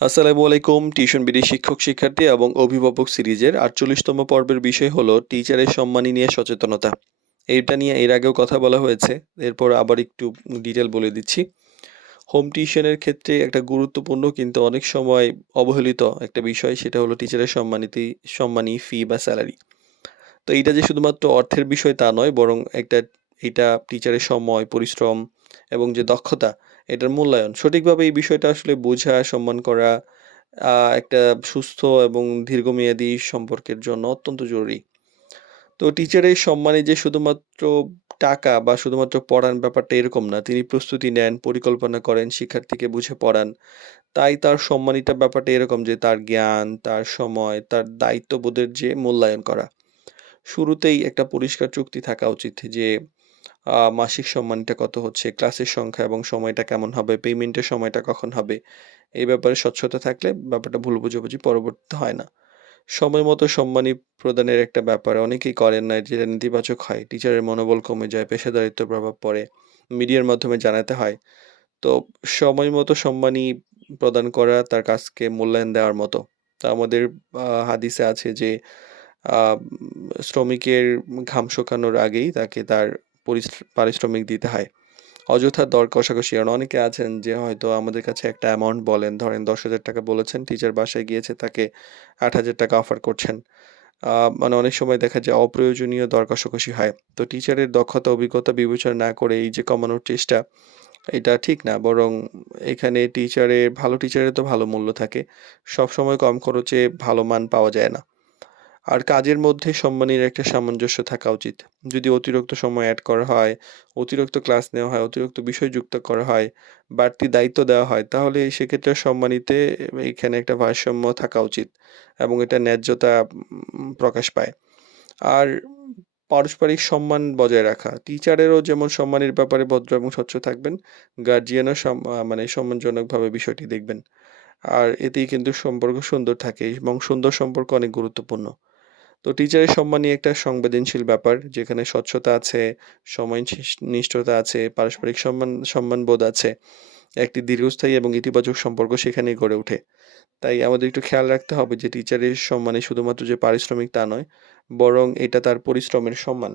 আসসালামু আলাইকুম। Tuition BD শিক্ষক শিক্ষার্থী এবং অভিভাবক সিরিজের ৪৮তম পর্বের বিষয় হলো টিচারের সম্মানী নিয়ে সচেতনতা। এইটা নিয়ে এর আগেও কথা বলা হয়েছে। এরপর আবার একটু ডিটেল বলে দিচ্ছি। হোম টিউশনের ক্ষেত্রে একটা গুরুত্বপূর্ণ কিন্তু অনেক সময় অবহেলিত একটা বিষয়, সেটা হলো টিচারের সম্মানী ফি বা স্যালারি। তো এইটা যে শুধুমাত্র অর্থের বিষয় তা নয়, বরং এটা টিচারের সময়, পরিশ্রম এবং যে দক্ষতা, এটার মূল্যায়ন। সঠিকভাবে এই বিষয়টা আসলে বোঝা, সম্মান করা একটা সুস্থ এবং দীর্ঘমেয়াদী সম্পর্কের জন্য অত্যন্ত জরুরি। তো টিচারের সম্মানে যে শুধুমাত্র টাকা বা শুধুমাত্র পড়ান, ব্যাপারটা এরকম না। তিনি প্রস্তুতি নেন, পরিকল্পনা করেন, শিক্ষার্থীকে বুঝে পড়ান। তাই তার সম্মানিটা ব্যাপারটা এরকম যে তার জ্ঞান, তার সময়, তার দায়িত্ববোধের যে মূল্যায়ন করা। শুরুতেই একটা পরিষ্কার চুক্তি থাকা উচিত যে মাসিক সম্মানটা কত হচ্ছে, ক্লাসের সংখ্যা এবং সময়টা কেমন হবে, পেমেন্টের সময়টা কখন হবে। এই ব্যাপারে স্বচ্ছতা থাকলে ব্যাপারটা ভুল বোঝাবুঝি পরবর্তীতে হয় না। সময় মতো সম্মানী প্রদানের একটা ব্যাপার অনেকেই করেন না, যেটা নেতিবাচক হয়। টিচারের মনোবল কমে যায়, পেশাদারিত্বের প্রভাব পড়ে। মিডিয়ার মাধ্যমে জানাতে হয়। তো সময় মতো সম্মানী প্রদান করা তার কাজকে মূল্যায়ন দেওয়ার মতো। তা আমাদের হাদিসে আছে যে শ্রমিকের ঘাম শুকানোর আগেই তাকে তার পারিশ্রমিক দিতে হয়। অযথা দর কষাকষি, কারণ অনেকে আছেন যে হয়তো আমাদের কাছে একটা অ্যামাউন্ট বলেন, ধরেন ৳১০,০০০ বলেছেন, টিচার বাসায় গিয়েছে তাকে ৳৮,০০০ অফার করছেন। মানে অনেক সময় দেখা যায় অপ্রয়োজনীয় দর কষাকষি হয়। তো টিচারের দক্ষতা, অভিজ্ঞতা বিবেচনা না করে এই যে কমানোর চেষ্টা, এটা ঠিক না। বরং এখানে ভালো টিচারের তো ভালো মূল্য থাকে। সবসময় কম খরচে ভালো মান পাওয়া যায় না। আর কাজের মধ্যে সম্মানীর একটা সামঞ্জস্য থাকা উচিত। যদি অতিরিক্ত সময় এড করা হয়, অতিরিক্ত ক্লাস নেওয়া হয়, অতিরিক্ত বিষয় যুক্ত করা হয়, বাড়তি দায়িত্ব দেওয়া হয়, তাহলে সেক্ষেত্রে সম্মানীতে এইখানে একটা ভারসাম্য থাকা উচিত এবং এটা ন্যায্যতা প্রকাশ পায়। আর পারস্পরিক সম্মান বজায় রাখা। টিচারেরও যেমন সম্মানের ব্যাপারে ভদ্র এবং স্বচ্ছ থাকবেন, গার্ডিয়ানও মানে সম্মানজনকভাবে বিষয়টি দেখবেন। আর এতেই কিন্তু সম্পর্ক সুন্দর থাকে এবং সুন্দর সম্পর্ক অনেক গুরুত্বপূর্ণ। তো টিচারের সম্মানই একটা সংবেদনশীল ব্যাপার, যেখানে স্বচ্ছতা আছে, সময় নিষ্ঠতা আছে, পারস্পরিক সম্মানবোধ আছে। একটি দীর্ঘস্থায়ী এবং ইতিবাচক সম্পর্ক সেখানেই গড়ে ওঠে। তাই আমাদের একটু খেয়াল রাখতে হবে যে টিচারের সম্মানে শুধুমাত্র যে পারিশ্রমিক তা নয়, বরং এটা তার পরিশ্রমের সম্মান।